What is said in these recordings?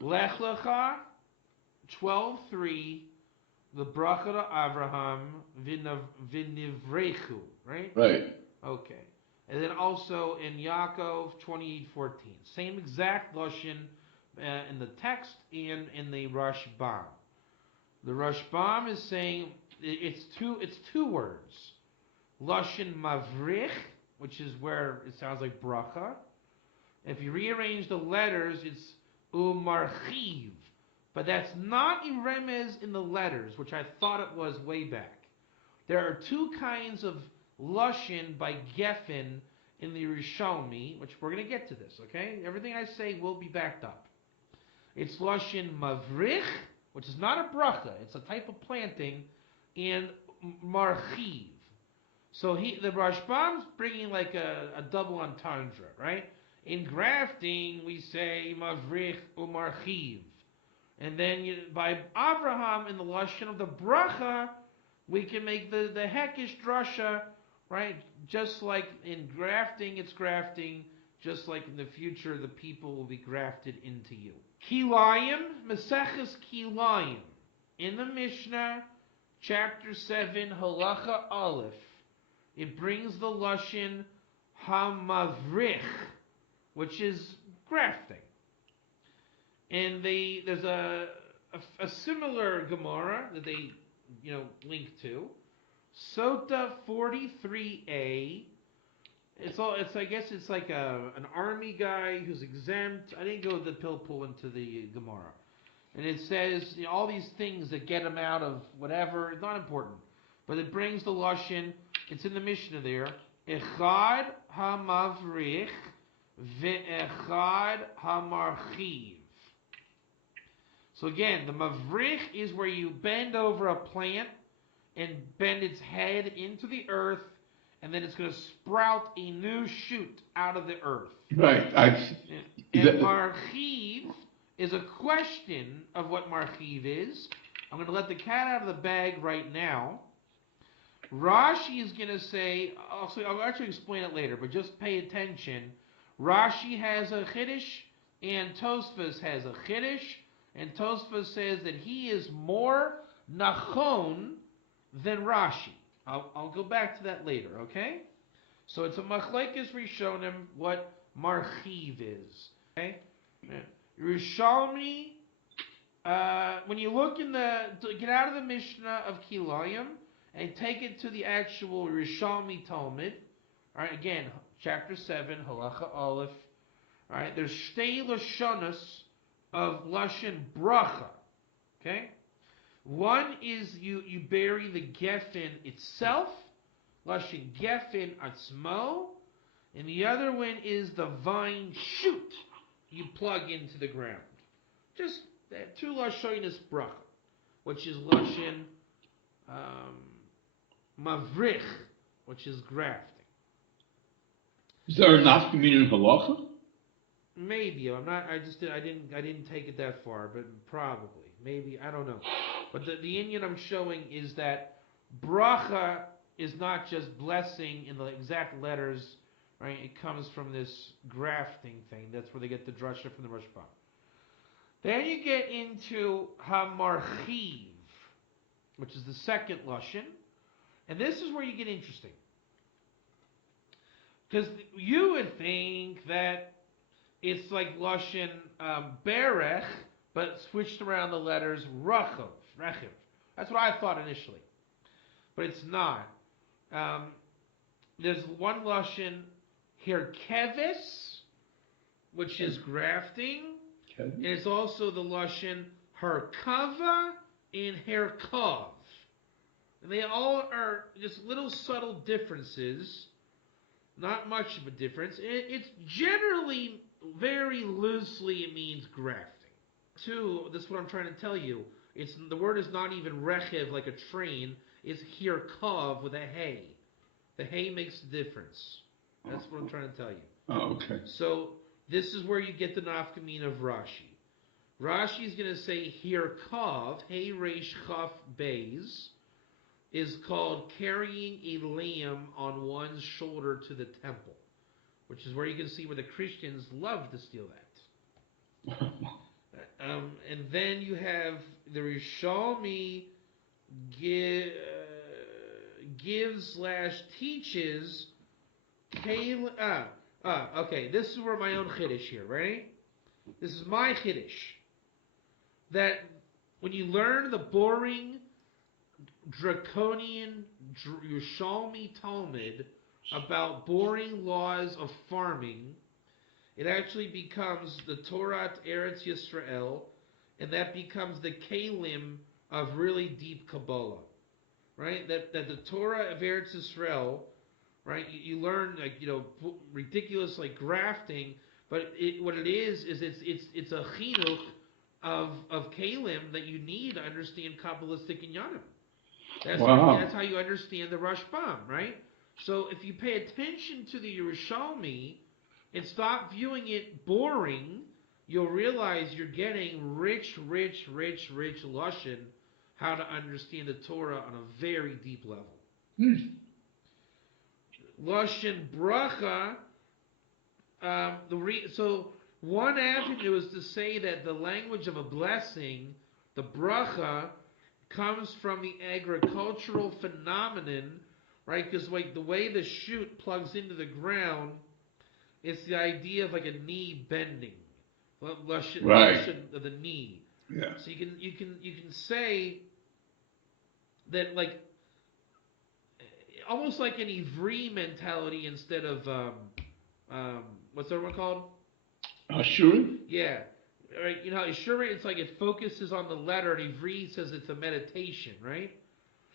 Lech Lecha, 12:3. The bracha to Avraham, Vinivrechu, right? Right. Okay. And then also in Yaakov 28:14. Same exact lashon in the text and in the Rashbam. The Rashbam is saying it's two words. Lashon mavrich, which is where it sounds like bracha. If you rearrange the letters, it's umarchiv. But that's not a remez in the letters, which I thought it was way back. There are two kinds of lashon by Geffen in the Rishomi, which we're going to get to this, okay? Everything I say will be backed up. It's lashon mavrich, which is not a bracha. It's a type of planting, and marchiv. So the Rashbam's bringing like a double entendre, right? In grafting, we say mavrich umarchiv. And then by Avraham in the lashon of the bracha, we can make the heckish drasha, right? Just like in grafting, it's grafting. Just like in the future, the people will be grafted into you. Kilayim, Maseches Kilayim. In the Mishnah, chapter 7, Halacha Aleph, it brings the lashon hamavrich, which is grafting. And there's a similar Gemara that they link to. Sota 43a. I guess it's like an army guy who's exempt. I didn't go the pilpul into the Gemara. And it says all these things that get him out of whatever. It's not important. But it brings the lashon. It's in the Mishnah there. Echad hamavrich ve'echad hamarchiv. So again, the mavrich is where you bend over a plant and bend its head into the earth, and then it's going to sprout a new shoot out of the earth. Right. And marchiv is a question of what marchiv is. I'm going to let the cat out of the bag right now. Rashi is going to say, I'll actually explain it later, but just pay attention. Rashi has a chiddush, and Tosfos has a chiddush. And Tosfos says that he is more nachon than Rashi. I'll go back to that later, okay? So it's a machlekes rishonim what marchiv is. Okay? Rishomi, when you look get out of the Mishnah of Kilayim and take it to the actual Rishomi Talmud, all right, again, chapter 7, Halacha Aleph, all right, there's shtei lashonos of lashon bracha, okay? One is you bury the geffen itself, lashon geffen atzmo, and the other one is the vine shoot you plug into the ground. Just two lashonos bracha, which is lashon mavrich, which is grafting. Is there a nafkamina in halacha? Maybe I'm not. I didn't take it that far, but probably, maybe, I don't know. But the Indian I'm showing is that bracha is not just blessing in the exact letters, right? It comes from this grafting thing. That's where they get the drasha from the Rashbam. Then you get into hamarchiv, which is the second lashon, and this is where you get interesting, because you would think that it's like lashon berech, but switched around the letters rechiv. That's what I thought initially, but it's not. There's one lashon hirkeves, which is grafting, and it's also the lashon harkava and herkov, and they all are just little subtle differences. Not much of a difference. It's generally, very loosely, it means grafting. Two, this is what I'm trying to tell you. The word is not even rechiv like a train. It's hirkov with a hay. The hay makes the difference. That's what I'm trying to tell you. Oh, okay. So this is where you get the nafkamina of Rashi. Rashi is going to say hirkov, hey reish chaf beis, is called carrying a lamb on one's shoulder to the temple, which is where you can see where the Christians love to steal that. And then you have the Rishomi gives/teaches. Okay, this is where my own chiddush here, right? This is my chiddush. That when you learn the boring, draconian Yerushalmi Talmud about boring laws of farming, it actually becomes the Torah Eretz Yisrael, and that becomes the kalim of really deep Kabbalah, right? That the Torah of Eretz Yisrael, right? You learn ridiculous like grafting, but what it is it's a chinuch of kalim that you need to understand Kabbalistic inyanim. That's how you understand the Rashbam, right? So if you pay attention to the Yerushalmi and stop viewing it boring, you'll realize you're getting rich Lashon, how to understand the Torah on a very deep level. Lashon bracha, so one avenue is to say that the language of a blessing, the bracha, comes from the agricultural phenomenon, right? Because like the way the shoot plugs into the ground, it's the idea of like a knee bending, the knee. Yeah. So you can say that like almost like an Ivri mentality instead of what's that one called? Ashuri? Yeah. Right, Ashuri, it's like it focuses on the letter, and Ivri says it's a meditation, right?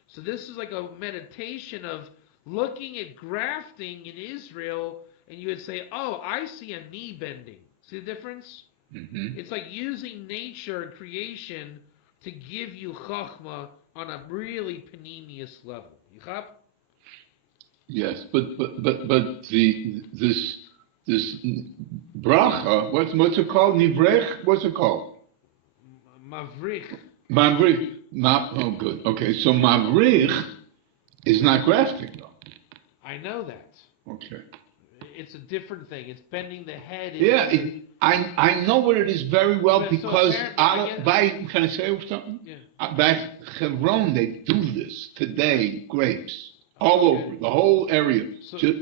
So this is like a meditation of looking at grafting in Israel, and you would say, oh, I see a knee bending. See the difference? Mm-hmm. It's like using nature and creation to give you chachma on a really paninius level. You chap? Yes, but this bracha, what's it called? Nivrech? What's it called? Mavrich. Mavrich. Oh, good. Okay, so mavrich is not grafting, though. I know that. Okay. It's a different thing. It's bending the head. Yeah, I know what it is very well because can I say something? Yeah. By Hebron, they do this today. Grapes all over the whole area,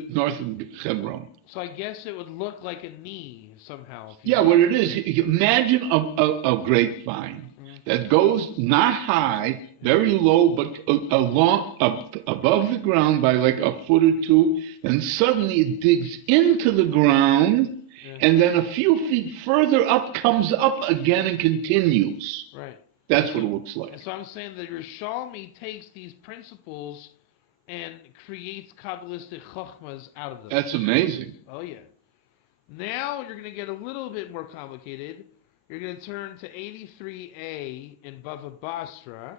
north of Hebron. So I guess it would look like a knee somehow. Yeah, what it is. Imagine a grapevine that goes not high, very low, but above the ground by like a foot or two. Then suddenly it digs into the ground, and then a few feet further up comes up again and continues. Right. That's what it looks like. And so I'm saying that Yerushalmi takes these principles and creates Kabbalistic chachmas out of them. That's amazing. Oh yeah. Now you're going to get a little bit more complicated. You're going to turn to 83a in Bava Basra.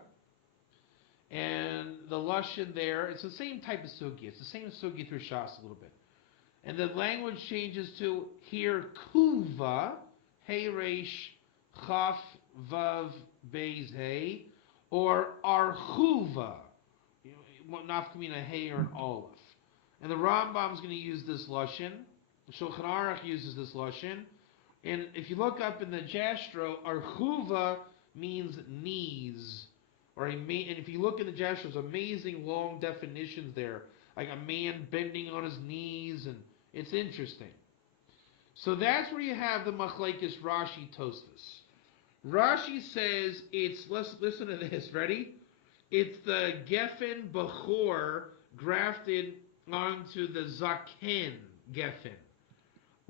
And the Lashon there, it's the same type of sugi. It's the same sugi through Shas a little bit. And the language changes to here kuva, hey resh, chaf, vav, beis, hey, or archuva, nafkamina, hey, or an olive. And the Rambam is going to use this Lashon. Shulchan Aruch uses this Lashon. And if you look up in the Jastro, archuva means knees. And if you look in the Jastro, there's amazing long definitions there. Like a man bending on his knees, and it's interesting. So that's where you have the Machlekes Rashi Tosfos. Rashi says let's listen to this, ready? It's the Geffen Bechor grafted onto the Zaken Geffen.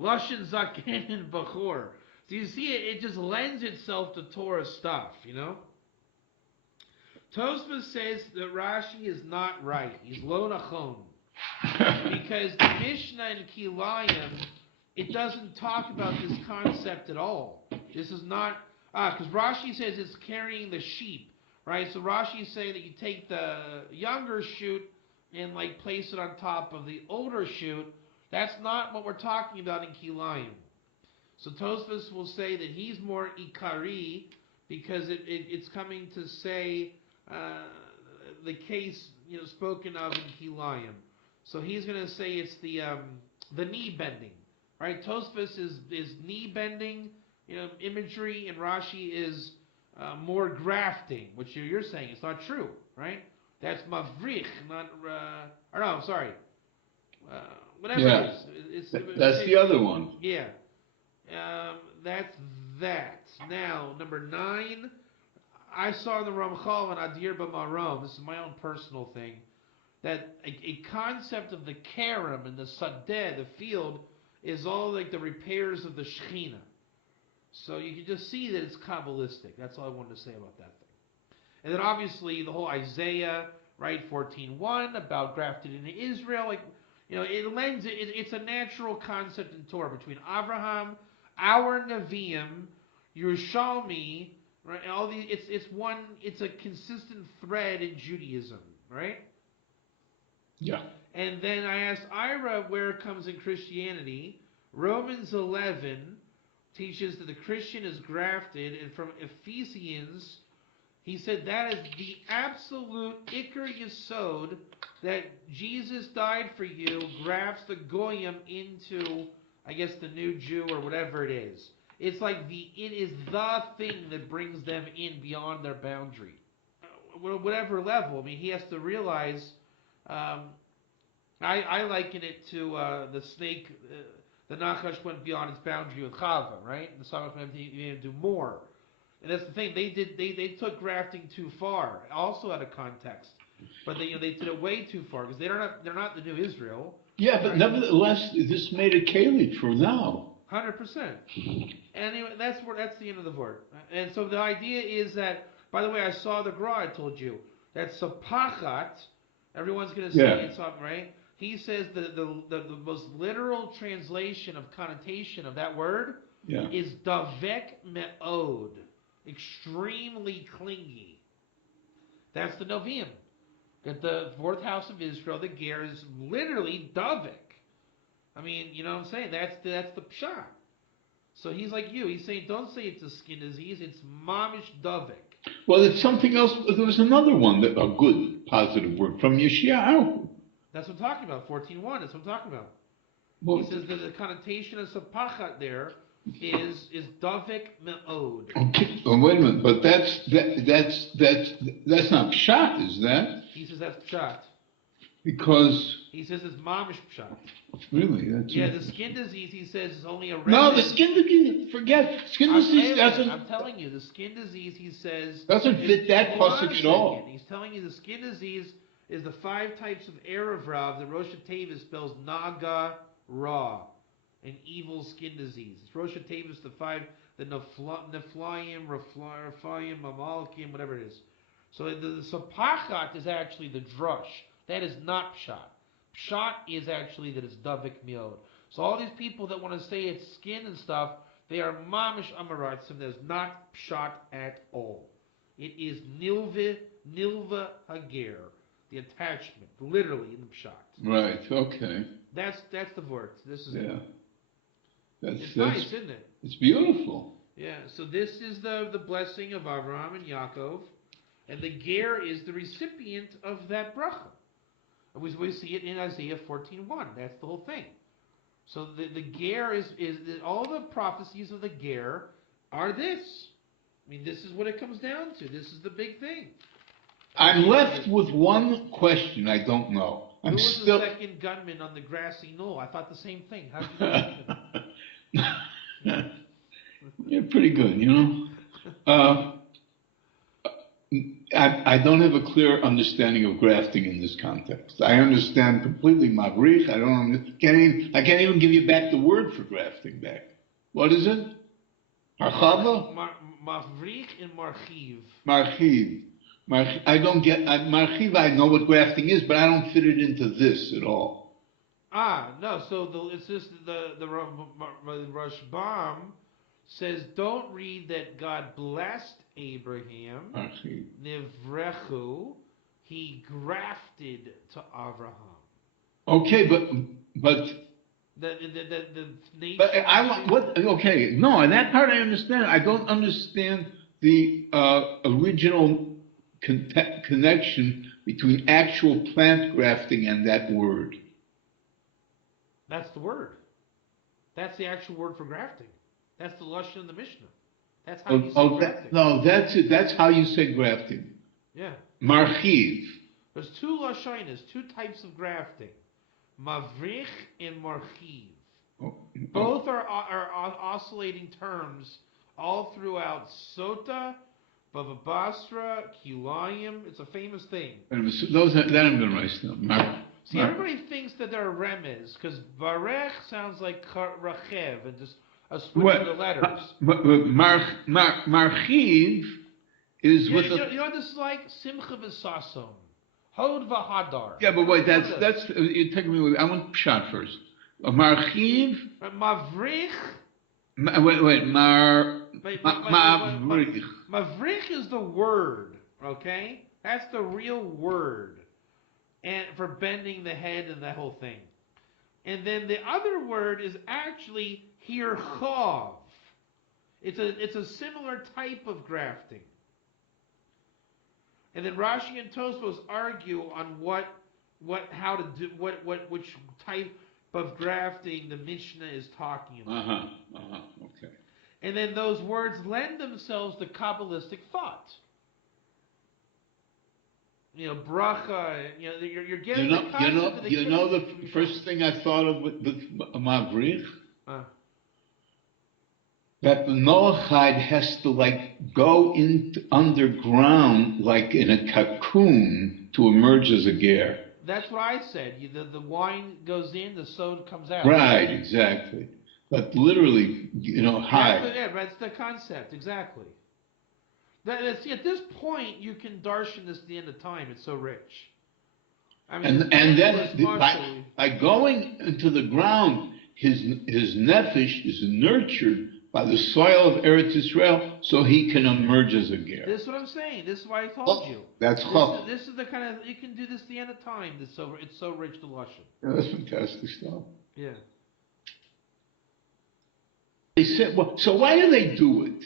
Lashon Zaken Bechor. So you see it just lends itself to Torah stuff, Tosfos says that Rashi is not right. He's lo nachon. Because the Mishnah in Kilayim, it doesn't talk about this concept at all. This is not, because Rashi says it's carrying the sheep, right? So Rashi is saying that you take the younger shoot and place it on top of the older shoot. That's not what we're talking about in Kilayim. So Tosfos will say that he's more ikari because it's coming to say the case spoken of in Kilayim. So he's going to say it's the knee bending, right? Tosfos is knee bending imagery in Rashi is more grafting, which you're saying it's not true, right? That's mavrich, not. Or no, I'm sorry. Whatever it is, that's the other one. Yeah, that's that. Now, number 9. I saw in the Ramchal and Adir B'Marom. This is my own personal thing. That a concept of the Karam and the Sadeh, the field, is all like the repairs of the Shechina. So you can just see that it's Kabbalistic. That's all I wanted to say about that thing. And then obviously the whole Isaiah, right, 14:1 about grafted into Israel, like it lends it's a natural concept in Torah between Abraham, our Nevi'im, Yerushalmi, right? All these it's a consistent thread in Judaism, right? Yeah. And then I asked Ira where it comes in Christianity. Romans 11 teaches that the Christian is grafted, and from Ephesians, he said that is the absolute Iker Yesod, that Jesus died for you, grafts the Goyim into, I guess, the new Jew or whatever it is. It's like it is the thing that brings them in beyond their boundary. Whatever level, I mean, he has to realize, I liken it to the snake, the Nachash went beyond its boundary with Chava, right? The Psalmist went to do more. And that's the thing, they took grafting too far, also out of context. But they did it way too far, because they're not the new Israel. Yeah, but right? Nevertheless, this made a keli for now. 100%. Anyway, that's the end of the word. And so the idea is that, by the way, I saw the Gra, I told you, that sapachat, everyone's going to say it's something, right? He says the most literal translation of connotation of that word is davek me'od, extremely clingy. That's the Noviim. That the fourth house of Israel, the Ger, is literally davek. I mean, you know what I'm saying? That's the pshat. So he's like you. He's saying, don't say it's a skin disease. It's mamish davek. Well, it's something else. There was another one, a good positive word from Yeshayahu. That's what I'm talking about. 14:1. That's what I'm talking about. Well, he says that the connotation of sapachat there is davek me'od. Okay, well, wait a minute, but that's not pshat, is that? He says that's pshat. Because he says it's mamish pshat. Really? The skin disease, he says, is only a remnant. No, the skin disease, forget. Skin disease doesn't... I'm telling you, the skin disease, he says... doesn't fit that pasuk at all. He's telling you the skin disease is the 5 types of Erev Rav that Rosh Hashanah spells Naga Ra, an evil skin disease. It's Rosh Hashanah, the 5, the Nephilim, Raphaim, Amalkim, whatever it is. So the Sapachat is actually the drush. That is not pshat. Pshat is actually that it's davik miod. So all these people that want to say it's skin and stuff, they are mamish amaratzim. That is not pshat at all. It is nilva hager, the attachment, literally in the pshat. Right. Okay. That's the word. This is it's nice, isn't it? It's beautiful. Yeah. So this is the blessing of Avraham and Yaakov, and the ger is the recipient of that bracha. We see it in Isaiah 14:1. That's the whole thing. So the ger is all the prophecies of the ger are this. I mean, this is what it comes down to. This is the big thing. I'm left with one question I don't know. Who was the second gunman on the grassy knoll? I thought the same thing. How did you know? You're pretty good, you know. I don't have a clear understanding of grafting in this context. I understand completely mavrich. I can't even give you back the word for grafting back. What is it? Harchava? Mavrich and marchiv. Marchiv. I don't get marchiv. I know what grafting is, but I don't fit it into this at all. No. So it's just the Rashbam says, don't read that God blessed Abraham. Nivrechu, he grafted to Abraham. Okay, but the nation. But I want what? Okay, no, and that part I understand. I don't understand the original connection between actual plant grafting and that word. That's the word. That's the actual word for grafting. That's the lashon in the Mishnah. That's how you say grafting. No, that's it. That's how you say grafting. Yeah. Marchiv. There's two lashonas, two types of grafting, mavrich and marchiv. Both are oscillating terms all throughout Sota, Bava Basra, Kilayim. It's a famous thing. That I'm going to write down. See, everybody thinks that they're remez, because Varech sounds like Rachev, and just a switch of the letters. Marchiv is with you know what this is like? Simcha v'sason. Hod v'hadar. Yeah, but wait, that's you're taking me with. I want pshat first. Marchiv. Mavrich. Mavrich. Mavrich is the word, okay? That's the real word, and for bending the head and that whole thing. And then the other word is actually hirchav. It's a similar type of grafting. And then Rashi and Tosfos argue on which type of grafting the Mishnah is talking about. Okay. And then those words lend themselves to Kabbalistic thought. You know, bracha. You know, you're getting the concept of the the first thing I thought of with Mavrich. That the Noachide has to go underground like in a cocoon to emerge as a ger. That's what I said. The wine goes in, the soda comes out. Right, exactly. But literally, hide. That's the concept, exactly. See, at this point, you can darshan this at the end of time. It's so rich. I mean, and then by going into the ground, his nefesh is nurtured by the soil of Eretz Israel, so he can emerge as a ger. This is what I'm saying. This is why I told you. That's chok. This is the kind of, you can do this at the end of time. It's so rich to lashon. Yeah, that's fantastic stuff. Yeah. They said, well, so why do they do it?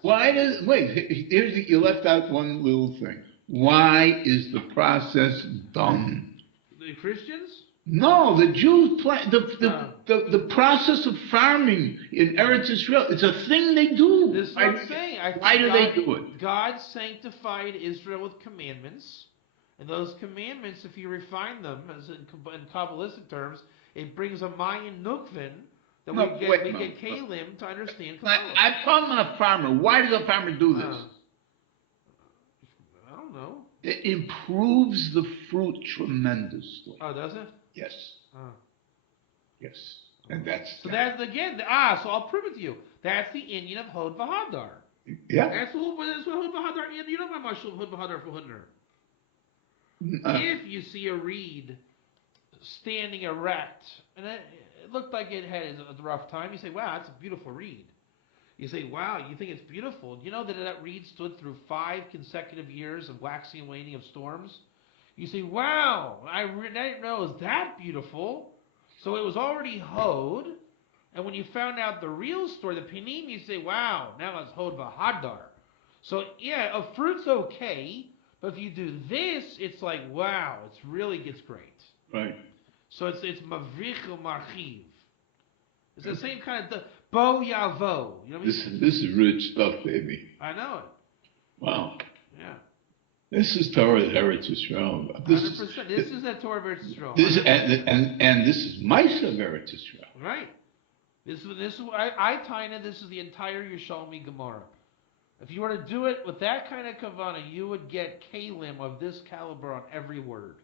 Why does you left out one little thing. Why is the process done? The Christians? No, the Jews the process of farming in Eretz Israel. It's a thing they do. This is what I'm saying. Why do they do it? God sanctified Israel with commandments, and those commandments, if you refine them, as in Kabbalistic terms, it brings a Mayan nukvin. That we get Kalim to understand Kabbalah. I'm talking about a farmer. Why does a farmer do this? I don't know. It improves the fruit tremendously. Oh, does it? Yes. Yes. And that's... So that's, again, so I'll prove it to you. That's the Indian of Hod V'Hadar. Yeah. That's what Hod V'Hadar is. You know my mashal Hod V'Hadar for Hudner. If you see a reed standing erect, and it looked like it had a rough time, you say, wow, that's a beautiful reed. You say, wow, you think it's beautiful. You know that reed stood through 5 consecutive years of waxing and waning of storms? You say, wow, I didn't know it was that beautiful. So it was already Hod. And when you found out the real story, the Pinim, you say, wow, now it's Hod V'Hadar. So yeah, a fruit's okay, but if you do this, it's like, wow, it really gets great. Right. So it's Mavrich or Marchiv. It's the same kind of Bo Yavo. You know what I mean? This is rich stuff, baby. I know it. Wow. Yeah. This is Torah Eretz Israel. 100%. This is that Torah Eretz Israel. And this is Maisa Eretz Israel. Right. This is I tie in. This is the entire Yerushalmi Gemara. If you were to do it with that kind of kavana, you would get kalim of this caliber on every word.